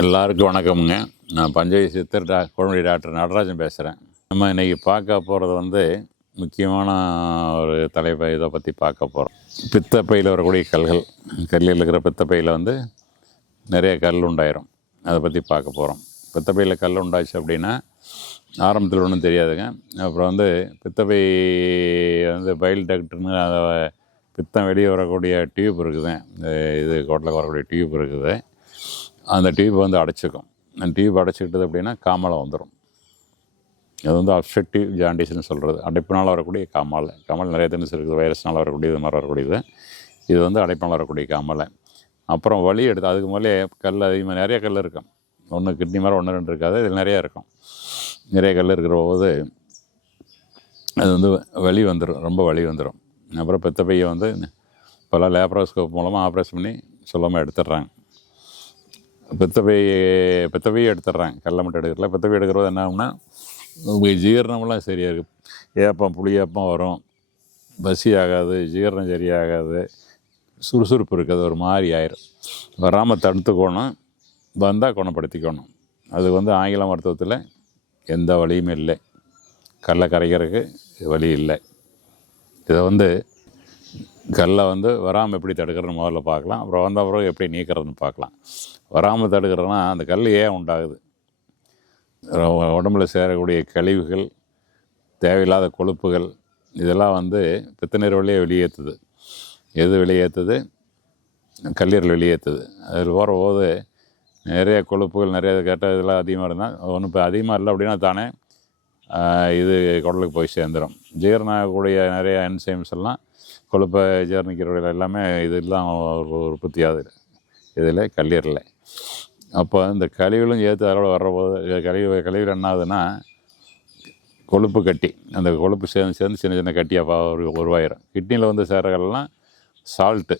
எல்லாருக்கும் வணக்கமுங்க. நான் பஞ்சை சித்தர் குழந்தை டாக்டர் நடராஜன் பேசுகிறேன். நம்ம இன்றைக்கி பார்க்க போகிறது முக்கியமான ஒரு தலைப்பை இதை பற்றி பார்க்க போகிறோம். பித்தப்பையில் வரக்கூடிய கல்லில் இருக்கிற பித்தப்பையில் நிறைய கல் உண்டாயிரும். அதை பற்றி பார்க்க போகிறோம். பித்தப்பையில் கல் உண்டாச்சு அப்படின்னா ஆரம்பத்தில் ஒன்றும் தெரியாதுங்க. அப்புறம் பித்தப்பை பைல் டக்ட்னு அதை பித்தம் வெளியே வரக்கூடிய டியூப் இருக்குது. இது குடலுக்கு வரக்கூடிய டியூப் இருக்குது. அந்த டியூப் அடைச்சிக்கும். அந்த டியூப் அடைச்சிக்கிட்டது அப்படின்னா காமாலை வந்துடும். அது அப்ஸ்ட்ரக்டிவ் ஜாண்டிஸ்னு சொல்கிறது. அடைப்பினால் வரக்கூடிய காமாலை நிறைய தினசு இருக்குது. வைரஸ்னால் வரக்கூடியது, இது மாதிரி வரக்கூடியது. இது அடைப்பினால் வரக்கூடிய காமாலை. அப்புறம் வலி எடுத்து அதுக்கு மேலே கல் அதிகமாக நிறைய கல் இருக்கும். ஒன்று கிட்னி மாதிரி 1-2 இருக்காது, இதில் நிறையா இருக்கும். நிறைய கல் இருக்கிற போது அது வலி வந்துடும், ரொம்ப வலி வந்துடும். அப்புறம் பித்தப்பையை பல லேப்ரோஸ்கோப் மூலமாக ஆப்ரேஷன் பண்ணி சொல்லாமல் எடுத்துடுறாங்க. பித்தப்பையை எடுத்துடுறாங்க, கல்லை மட்டும் எடுக்கல. பித்தப்பை எடுக்கிறது என்ன ஆகும்னா ஜீரணமெல்லாம் சரியாக இருக்குது. ஏப்பம் புளியப்பம் வரும், பசி ஆகாது, ஜீரணம் சரியாகாது, சுறுசுறுப்பு இருக்குது, ஒரு மாதிரி ஆயிரும். வராமல் தடுத்துக்கணும், வந்தால் குணப்படுத்திக்கணும். அது ஆங்கில மருத்துவத்தில் எந்த வழியுமே இல்லை. கல்லை கரைக்கிறதுக்கு வழி இல்லை. இதை கல்லை வராமல் எப்படி தடுக்கிறதுன்னு முதல்ல பார்க்கலாம். அப்புறம் வந்த பிறகு எப்படி நீக்கிறதுன்னு பார்க்கலாம். வராமல் தடுக்கிறதுனா அந்த கல் ஏன் உண்டாகுது? உடம்புல சேரக்கூடிய கழிவுகள், தேவையில்லாத கொழுப்புகள், இதெல்லாம் பித்தநீர் வழியே வெளியேற்றுது. எது வெளியேற்றுது? கல்லீரல் வெளியேற்றுது. அதில் போகிற போது நிறைய கொழுப்புகள், நிறைய கேட்டால் இதெல்லாம் அதிகமாக இருந்தால் ஒன்றும் இப்போ அதிகமாக இல்லை அப்படின்னா தானே இது குடலுக்கு போய் சேர்ந்துடும். ஜீரணக்கூடிய நிறைய என்சைம்ஸ் எல்லாம் கொழுப்பை ஜீரணிக்கிறவர்கள் எல்லாமே இதெல்லாம் உற்பத்தி ஆகுது இதில் கல்லீரலில். அப்போ இந்த கழிவுகளும் சேர்த்து அதோட வர்றபோது கழிவுகள் என்ன ஆகுதுன்னா கொழுப்பு கட்டி, அந்த கொழுப்பு சேர்ந்து சின்ன சின்ன கட்டியாக உருவாயிரும். கிட்னியில் சேரங்கள்லாம் சால்ட்டு,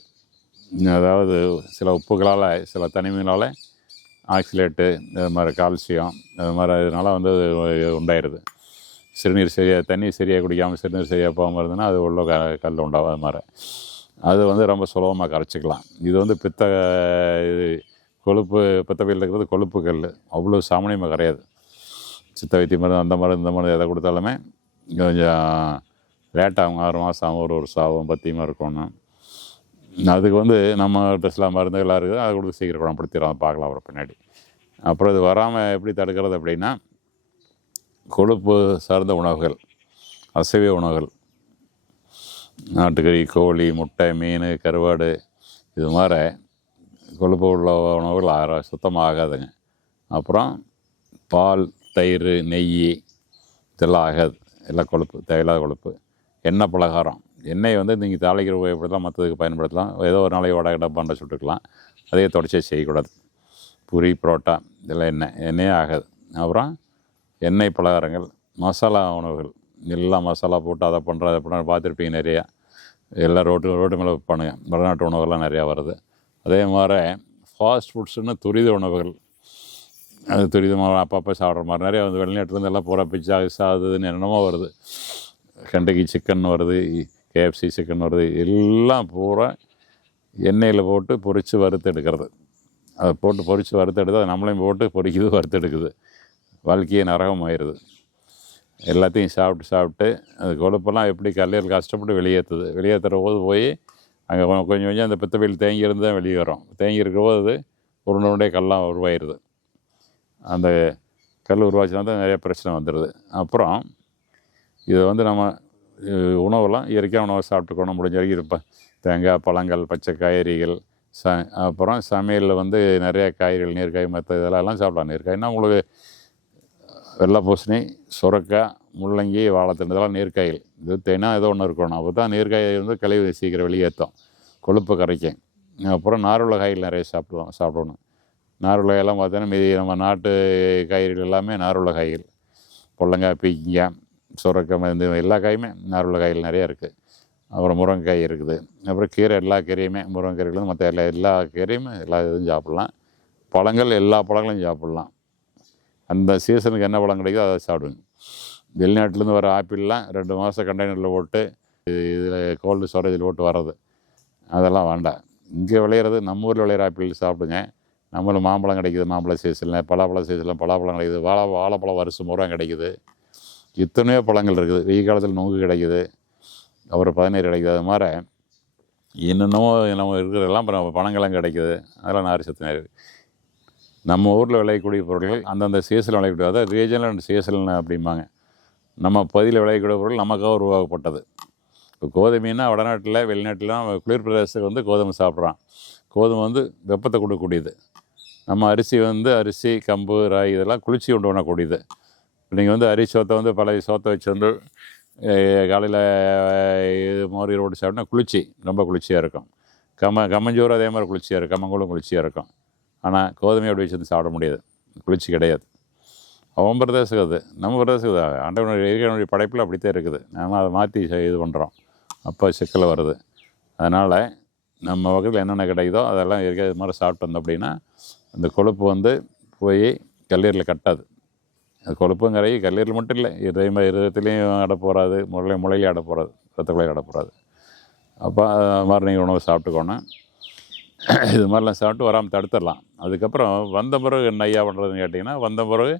அதாவது சில உப்புகளால், சில தனிமைகளால், ஆக்சிலேட்டு, இது மாதிரி கால்சியம், இது மாதிரி இதனால் உண்டாயிருது. சிறுநீர் சரியாக, தண்ணி சரியாக குடிக்காமல் சிறுநீர் சரியாக போகாமல் இருந்ததுன்னா அது உள்ள கல் உண்டாகும். அது மாதிரி அது ரொம்ப சுலபமாக கரைச்சிக்கலாம். இது கொழுப்பு, பித்தப்பையில் இருக்கிறது கொழுப்பு கல், அவ்வளோ சாமானியமாக கிடையாது. சித்த வைத்திய மருந்து, அந்த மருந்து, இந்த மருந்து எதை கொடுத்தாலுமே கொஞ்சம் லேட்டாகும். 6 மாதம் ஆகும், ஒரு வருஷம் ஆகும், பத்தியமாக இருக்கணும். அதுக்கு நம்ம ட்ரெஸ்லாம் மருந்து எல்லாம் இருக்குது, அதை கொடுத்து சீக்கிரம் குணப்படுத்திடுறோம். பார்க்கலாம் அப்புறம் பின்னாடி. அப்புறம் இது வராமல் எப்படி தடுக்கிறது அப்படின்னா, கொழுப்பு சார்ந்த உணவுகள், அசைவ உணவுகள், நாட்டுக்கறி, கோழி, முட்டை, மீன், கருவாடு, இது மாதிரி கொழுப்பு உள்ள உணவுகள் சுத்தமாக ஆகாதுங்க. அப்புறம் பால், தயிர், நெய், இதெல்லாம் ஆகாது. எல்லாம் கொழுப்பு, தேவையில்லாத கொழுப்பு. எண்ணெய் பலகாரம், எண்ணெய் நீங்கள் தாளிக்கிற உபயோகப்படுத்தலாம், மற்றதுக்கு பயன்படுத்தலாம். ஏதோ ஒரு நாளைக்கு வடை கடை பண்ண சுட்டுக்கலாம். அதையே தொடச்சே செய்யக்கூடாது. பூரி, புரோட்டா, இதெல்லாம் எண்ணெயே ஆகாது. அப்புறம் எண்ணெய் பலகாரங்கள், மசாலா உணவுகள், எல்லாம் மசாலா போட்டு அதை பண்ணுற பார்த்துருப்பீங்க நிறையா. எல்லாம் ரோட்டு மேலே வைப்பானுங்க. வடநாட்டு உணவுகள்லாம் நிறையா வருது. அதே மாதிரி ஃபாஸ்ட் ஃபுட்ஸுன்னு துரித உணவுகள், அது துரிதமாக அப்பப்போ சாப்பிட்ற மாதிரி நிறையா வெளிநாட்டுலேருந்து எல்லாம் பூரா பிச்சா அதுன்னு என்னென்னமோ வருது. கெண்டக்கி சிக்கன் வருது, KFC சிக்கன் வருது, எல்லாம் பூரா எண்ணெயில் போட்டு பொரித்து வறுத்து எடுக்கிறது. அதை போட்டு பொரித்து வறுத்து எடுத்து அதை நம்மளையும் போட்டு பொரிக்குது, வறுத்து எடுக்குது. வாழ்க்கையே நரகம் ஆயிடுது. எல்லாத்தையும் சாப்பிட்டு அது கொழுப்பெல்லாம் எப்படி கல்லீரல் கஷ்டப்பட்டு வெளியேற்றுற போது போய் அங்கே கொஞ்சம் கொஞ்சம் அந்த பித்தப்பையில் தேங்கி இருந்து தான் வெளியே வரும். தேங்கி இருக்கிற போது அது உருண்டை கல்லாம் உருவாயிருது. அந்த கல் உருவாச்சுனா தான் நிறைய பிரச்சனை வந்துடுது. அப்புறம் இதை நம்ம உணவெல்லாம் இயற்கையாக உணவை சாப்பிட்டுக்கணும். முடிஞ்ச வரைக்கும் இருப்பேன். தேங்காய், பழங்கள், பச்சை காய்கறிகள், அப்புறம் சமையலில் நிறைய காய்கறிகள், நீர்க்காய், மற்ற இதெல்லாம் சாப்பிடலாம். நீர்க்காய்னா உங்களுக்கு வெள்ளை பூசணி, சுரக்காய், முள்ளங்கி, வாழைத்தண்டு, இதெல்லாம் நீர்க்காய்கள். இது தேனா ஏதோ ஒன்று இருக்கணும். அப்போ தான் நீர்க்காய் கழிவு சீக்கிரம் வெளியேற்றும், கொழுப்பு கரைக்கும். அப்புறம் நாருள்ள காய்கள் நிறைய சாப்பிடணும். நாருள்ள காயெல்லாம் பார்த்தீங்கன்னா மீதி நம்ம நாட்டு காய்கறிகள் எல்லாமே நாருள்ள காய்கள். பொள்ளங்காய், பீக்கங்காய், சுரக்காய், இந்த எல்லா காயுமே நாருள்ள காய்கள் நிறையா இருக்குது. அப்புறம் முருங்கைக்காய் இருக்குது. அப்புறம் கீரை, எல்லா கீரையுமே, முருங்கைக்கீரைகளும் மற்ற எல்லா கீரையுமே எல்லா இதுவும் சாப்பிட்லாம். பழங்கள், எல்லா பழங்களும் சாப்பிட்லாம். அந்த சீசனுக்கு என்ன பழம் கிடைக்குதோ அதை சாப்பிடுங்க. வெளிநாட்டிலேருந்து வர ஆப்பிள்லாம் 2 மாதம் கண்டெய்னரில் போட்டு இதில் கோல்டு ஸ்டோரேஜில் போட்டு வர்றது, அதெல்லாம் வேண்டாம். இங்கே விளையிறது, நம்ம ஊரில் விளையிற ஆப்பிள் சாப்பிடுங்க. நம்மளும் மாம்பழம் கிடைக்குது, மாம்பழ சீசனில், பலாப்பழ சீசனில் பலாப்பழம் கிடைக்குது, வாழைப்பழம் வருஷம் பூரா கிடைக்குது. எத்தனையோ பழங்கள் இருக்குது. வெயில் காலத்தில் நுங்கு கிடைக்குது, அப்புறம் பதநீர் கிடைக்குது. அது மாதிரி என்னென்னமோ நம்ம இருக்கிறதெல்லாம் அப்புறம் பழங்கள்லாம் கிடைக்குது. அதெல்லாம் நார் சத்து இருக்குது. நம்ம ஊரில் விளையக்கூடிய பொருட்கள் அந்தந்த சீசனில் விளையக்கூடிய, அதாவது ரீஜனல் அண்ட் சீசனல் அப்படிம்பாங்க. நம்ம பகுதியில் விளையக்கூடிய பொருள் நமக்காக உருவாக்கப்பட்டது. இப்போ கோதுமைன்னா வடநாட்டில் வெளிநாட்டிலாம் குளிர் பிரதேசத்துக்கு வந்து கோதுமை சாப்பிட்றான். கோதுமை வந்து வெப்பத்தை கொடுக்கக்கூடியது. நம்ம அரிசி, கம்பு, ராகி இதெல்லாம் குளிர்ச்சி உண்டு பண்ணக்கூடியது. நீங்கள் வந்து அரிசி சோத்தை வந்து பழைய சோத்தை வச்சு வந்து காலையில் இது மோர் ஈரோடு சாப்பிட்டா குளிர்ச்சி, ரொம்ப குளிர்ச்சியாக இருக்கும். கம்மஞ்சோறு அதே மாதிரி குளிர்ச்சியாக இருக்கும், கம்மங்கூழும் குளிர்ச்சியாக இருக்கும். ஆனால் கோதுமை அப்படி வச்சு சாப்பிட முடியாது, குளிர்ச்சி கிடையாது. அவன் பிரதேசம் அது, நம்ம பிரதேசம் அது. ஆண்டவனுடைய படைப்பில் அப்படித்தான் இருக்குது. நம்ம அதை மாற்றி இது பண்ணுறோம், அப்போ சிக்கல் வருது. அதனால் நம்ம வகையில் என்னென்ன கிடைக்குதோ அதெல்லாம் இது மாதிரி சாப்பிட்டு வந்தோம் அப்படின்னா அந்த கொழுப்பு வந்து போய் கல்லீரலில் கட்டாது. அது கொழுப்பும் கரையை கல்லீரல் மட்டும் இல்லை, இருதயத்துலேயும் அடப்போகாது, முளையிலையும் அடப்போகாது, ரத்த குழாயில் அடப்போகாது. அப்போ அது மாதிரி நீங்கள் உணவு சாப்பிட்டுக்கோணும். இது மாதிரிலாம் சாப்பிட்டு வராமல் தடுத்துடலாம். அதுக்கப்புறம் வந்த பிறகு என்ன ஐயா பண்ணுறதுன்னு கேட்டிங்கன்னா, வந்த பிறகு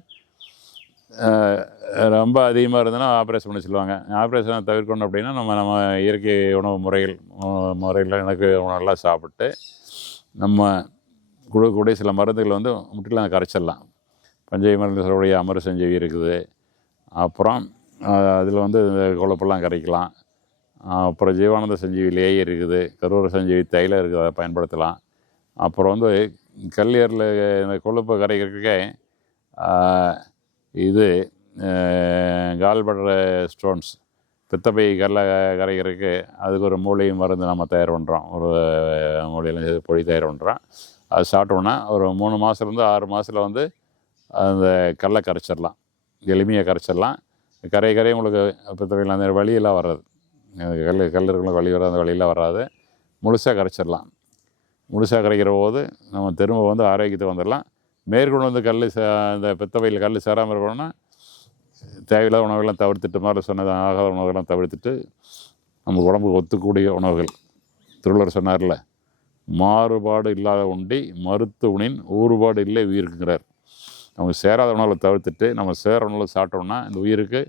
ரொம்ப அதிகமாக இருந்ததுன்னா ஆப்ரேஷன் பண்ண சொல்லுவாங்க. ஆப்ரேஷனை தவிர்க்கணும் அப்படின்னா நம்ம இயற்கை உணவு முறையில் எனக்கு உணவெல்லாம் சாப்பிட்டு நம்ம கொடுக்கக்கூடிய சில மருந்துகள் வந்து முற்றிலும் கரைச்சிடலாம். பஞ்சை மருந்து சொல்லக்கூடிய அமர சஞ்சீவி இருக்குது. அப்புறம் அதில் வந்து இந்த கொழுப்பெல்லாம் கரைக்கலாம். அப்புறம் ஜீவானந்த சஞ்சீவி லேயர் இருக்குது, கருவூர சஞ்சீவி தைலம் இருக்குது, அதை பயன்படுத்தலாம். அப்புறம் வந்து கல்லீரலில் இந்த கொழுப்பை கரைக்கிறதுக்கே இது கால்படுற ஸ்டோன்ஸ், பித்தப்பை கரைக்கிறதுக்கு அதுக்கு ஒரு மூலிகை மருந்து நம்ம தயார் பண்ணுறோம். ஒரு மூலிகையில் பொடி தயார் பண்ணுறோம். அது சாப்பிட்டோம்னா ஒரு 3 மாதத்துலேருந்து 6 மாதத்தில் வந்து அந்த கல்லை கரைச்சிடலாம், எளிமையாக கரைச்சிடலாம். கரையை உங்களுக்கு பித்தப்பையில் அந்த வழியெல்லாம் வராது, கல்லீரலுக்குள்ள வழி வராது, அந்த வழியெல்லாம் வராது. முழுசாக கரைச்சிடலாம். முழுசாக கரைக்கிற போது நம்ம திரும்ப வந்து ஆரோக்கியத்தை வந்துடலாம். மேற்கொண்டு வந்து இந்த பித்தப்பையில் கல் சேராமல் இருக்கணும்னா தேவையில்லாத உணவுகள்லாம் தவிர்த்துட்டு, மாதிரி சொன்னது ஆகாத உணவுகள்லாம் தவிர்த்துட்டு நம்ம உடம்புக்கு ஒத்துக்கூடிய உணவுகள், திருவள்ளுவர் சொன்னார்ல, மாறுபாடு இல்லாத உண்டி மருத்து உணின் ஊறுபாடு இல்லை உயிருக்குங்கிறார். நமக்கு சேராத உணவுகளை தவிர்த்துட்டு நம்ம சேர உணவை சாப்பிட்டோம்னா இந்த உயிருக்கு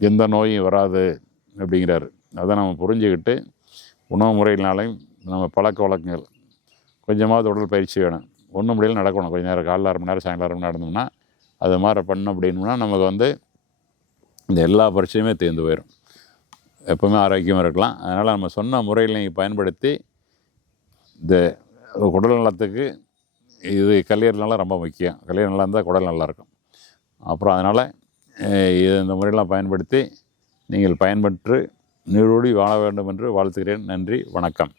எந்த நோயும் வராது அப்படிங்கிறாரு. அதை நம்ம புரிஞ்சுக்கிட்டு உணவு முறையினாலையும் நம்ம பழக்க வழக்கங்கள், கொஞ்சமாவது உடல் பயிற்சி வேணும். ஒன்றும் முடியல நடக்கணும். கொஞ்சம் நேரம் காலைல 1/2 மணி நேரம், சாயங்காலம் 1/2 மணி நேரம் நடந்தோம்னா அது மாதிரி பண்ணோம் அப்படின்னா நமக்கு வந்து இந்த எல்லா பிரச்சனையுமே தீர்ந்து போயிடும். எப்போவுமே ஆரோக்கியமாக இருக்கலாம். அதனால் நம்ம சொன்ன முறையில் நீங்கள் பயன்படுத்தி இந்த உடல் நலத்துக்கு இது கல்லீரல் நல்லா ரொம்ப முக்கியம். கல்லீரல் நல்லா இருந்தால் குடல் நல்லாயிருக்கும். அப்புறம் அதனால் இந்த முறையெல்லாம் பயன்படுத்தி நீங்கள் பயன்பெற்று நீடோடி வாழ வேண்டும் என்று வாழ்த்துகிறேன். நன்றி, வணக்கம்.